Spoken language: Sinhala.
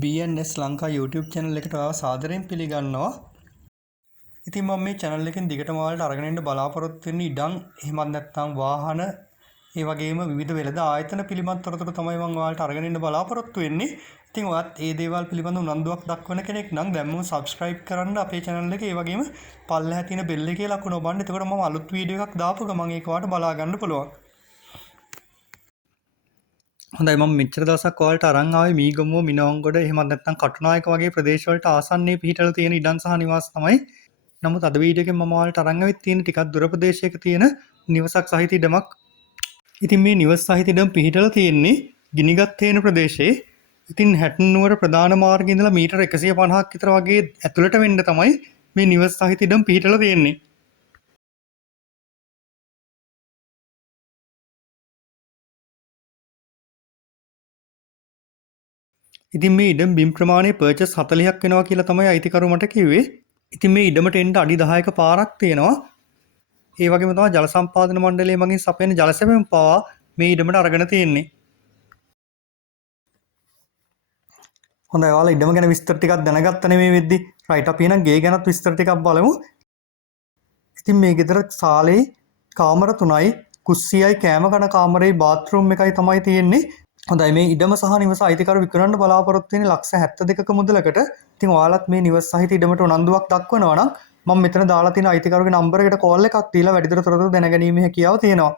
BNS ලංකා YouTube channel එකට ඔයාව සාදරයෙන් පිළිගන්නවා. ඉතින් මම මේ channel එකෙන් දිගටම ඔයාලට අරගෙන යන්න බලාපොරොත්තු වෙන්නේ ඉඩම් එහෙමත් නැත්නම් වාහන ඒ වගේම විවිධ වෙළඳ ආයතන පිළිබඳ තොරතුරු තමයි මම ඔයාලට අරගෙන යන්න බලාපොරොත්තු වෙන්නේ. ඉතින් ඔයත් මේ දේවල් පිළිබඳ උනන්දුවක් දක්වන කෙනෙක් නම් දැන්ම subscribe කරන්න අපේ channel එක. ඒ වගේම පල්ලෙහා තියෙන bell එකේ ලකුණ ඔබන්න. එතකොට මම අලුත් වීඩියෝ එකක් දාපු ගමන් ඒක ඔයාලට බලා ගන්න පුළුවන්. හොඳයි මම මෙච්චර දවසක් ඔයාලට අරන් ආවේ මීගමුව මිනවංගොඩ එහෙමත් නැත්නම් කටුනායක වගේ ප්‍රදේශ වලට ආසන්නයේ පිහිටලා තියෙන ඉඩම් සහ නිවාස තමයි. නමුත් අද වීඩියෝ එකෙන් මම ඔයාලට අරන් ආවෙත් තියෙන ටිකක් දුර ප්‍රදේශයක තියෙන නිවසක් සහිත ඉඩමක්. ඉතින් මේ නිවස් සහිත ඉඩම් පිහිටලා තියෙන්නේ ගිනිගත් තේන ප්‍රදේශයේ. ඉතින් හැටන් නුවර ප්‍රධාන මාර්ගයේ ඉඳලා මීටර 150ක් විතර වගේ ඇතුළට වෙන්න තමයි මේ නිවස් සහිත ඉඩම් පිහිටලා තියෙන්නේ. ඉතින් මේ ඉඩම් බිම් ප්‍රමාණය පර්චස් 40ක් වෙනවා කියලා තමයි අයිතිකරු මට කිව්වේ. ඉතින් මේ ඉඩමට එන්න අඩි 10ක පාරක් තියෙනවා. ඒ වගේම තමයි ජල සම්පාදන මණ්ඩලය මගින් සපයන ජල සැපයීම පවා මේ ඉඩමට අරගෙන තියෙන්නේ. හොඳයි ඔයාලා ඉඩම ගැන විස්තර ටිකක් දැනගත්තනේ මේ වෙද්දි. රයිට් අපි එහෙනම් ගේ ගැනත් විස්තර ටිකක් බලමු. ඉතින් මේ ගෙදර සාලේ කාමර 3යි, කුස්සියයි, කෑම කන කාමරේ, බාත්රූම් එකයි තමයි තියෙන්නේ. හොඳයි මේ ඉඩම සහ නිවස අයිතිකරු විකුණන්න බලාපොරොත්තු වෙන්නේ ලක්ෂ 72ක මුදලකට. ඉතින් ඔයාලත් මේ නිවස සහිත ඉඩමට උනන්දුවක් දක්වනවා නම් මම මෙතන දාලා තියෙන අයිතිකරුගේ නම්බර් එකට කෝල් එකක් දීලා වැඩිදුර තොරතුරු දැනගැනීමේ හැකියාව තියෙනවා.